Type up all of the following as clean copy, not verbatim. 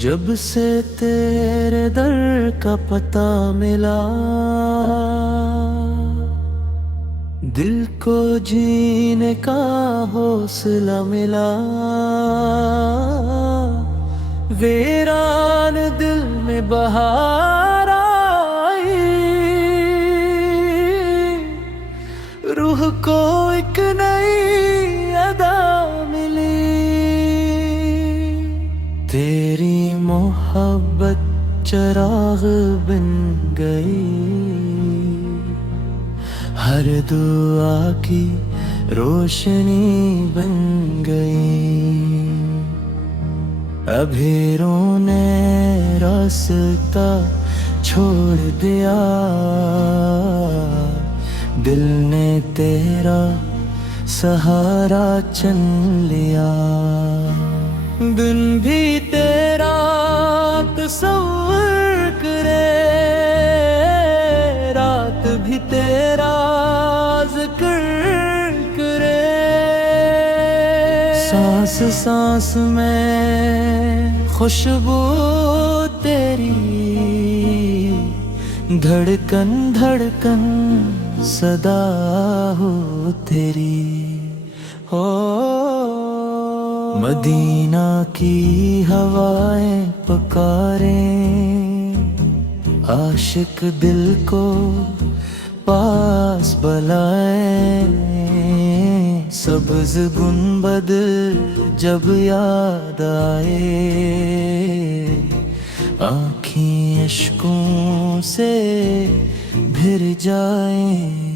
جب سے تیرے در کا پتہ ملا، دل کو جینے کا حوصلہ ملا، ویران دل میں بہار آئی، روح کو ایک نئی ادا ملی، تیری محبت چراغ بن گئی، ہر دعا کی روشنی بن گئی، ابھیروں نے راستہ چھوڑ دیا، دل نے تیرا سہارا چن لیا، دن بھی تیرا تصور کرے، رات بھی تیرا ذکر کرے، سانس سانس میں خوشبو تیری، دھڑکن دھڑکن صدا ہو تیری، ہو مدینہ کی ہوائیں پکاریں، عاشق دل کو پاس بلائیں، سبز گنبد جب یاد آئے، آنکھیں اشکوں سے بھر جائیں،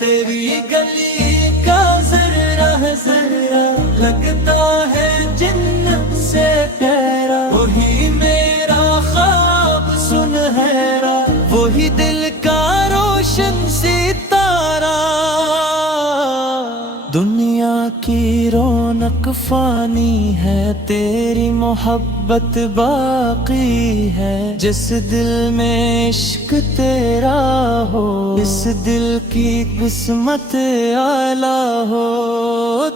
تیری گلی کا ذرہ ذرہ لگتا ہے جنت سے پیارا، وہی میرا خواب سنہرا، وہی دل کا روشن ستارہ، دنیا کی رونق فانی ہے، تیری محبت باقی ہے، جس دل میں عشق تیرا ہو، اس دل کی قسمت اعلیٰ ہو،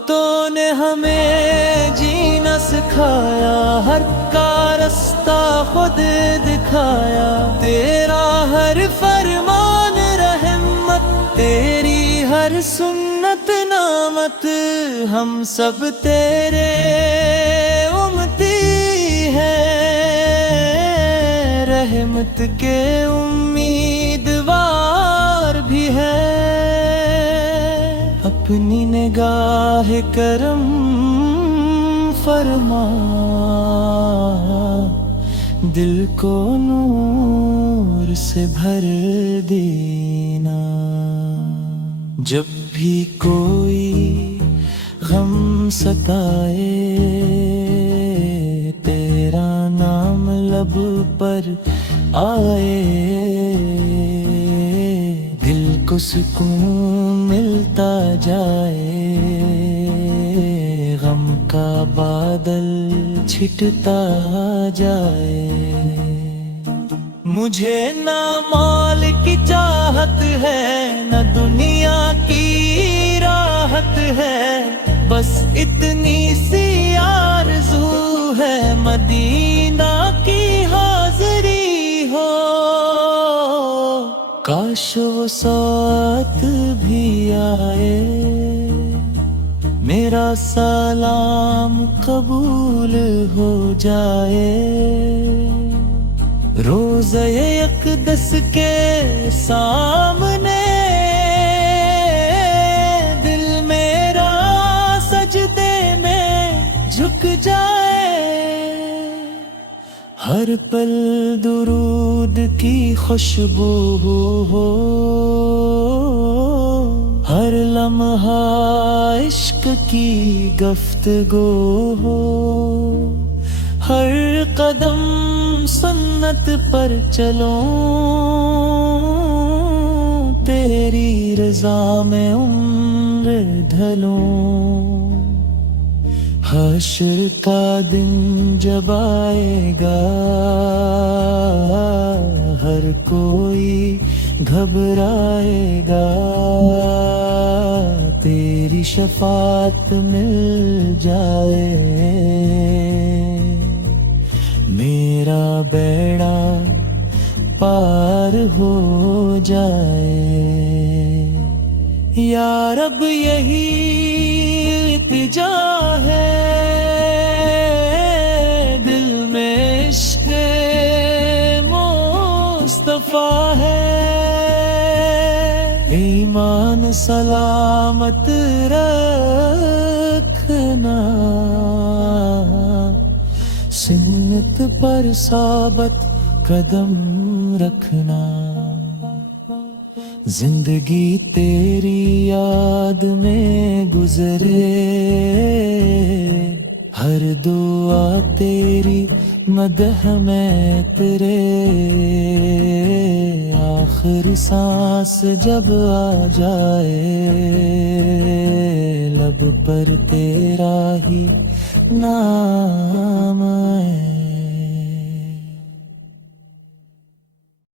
تو نے ہمیں جینا سکھایا، ہر کا رستہ خود دکھایا، تیرا ہر فرمان رحمت، تیری ہر سنت نعمت، ہم سب تیرے امتی ہیں، رحمت کے امیدوار بھی ہے، اپنی نگاہ کرم فرما، دل کو نور سے بھر دینا، جب بھی کوئی غم ستائے، تیرا نام لب پر آئے، دل کو سکون ملتا جائے، غم کا بادل چھٹتا جائے، مجھے نہ مال کی چاہت ہے، نہ دنیا کی راحت ہے، بس اتنی سی آرزو ہے، مدینہ کی حاضری ہو، کاش وہ ساتھ بھی آئے، میرا سلام قبول ہو جائے، روضہ اقدس کے سامنے دل میرا سجدے میں جھک جائے، ہر پل درود کی خوشبو ہو، ہر لمحہ عشق کی گفتگو ہو، ہر قدم سنت پر چلوں، تیری رضا میں عمر ڈھلوں، حشر کا دن جب آئے گا ہر کوئی گھبرائے گا، تیری شفاعت مل جائے میرا بیڑا پار ہو جائے۔ یا رب یہی التجا ہے، دل میں عشق مصطفیٰ ہے، ایمان سلامت رکھنا، سنت پر ثابت قدم رکھنا، زندگی تیری یاد میں گزرے، ہر دعا تیری مدح میں تیرے، آخری سانس جب آ جائے لب پر تیرا ہی نام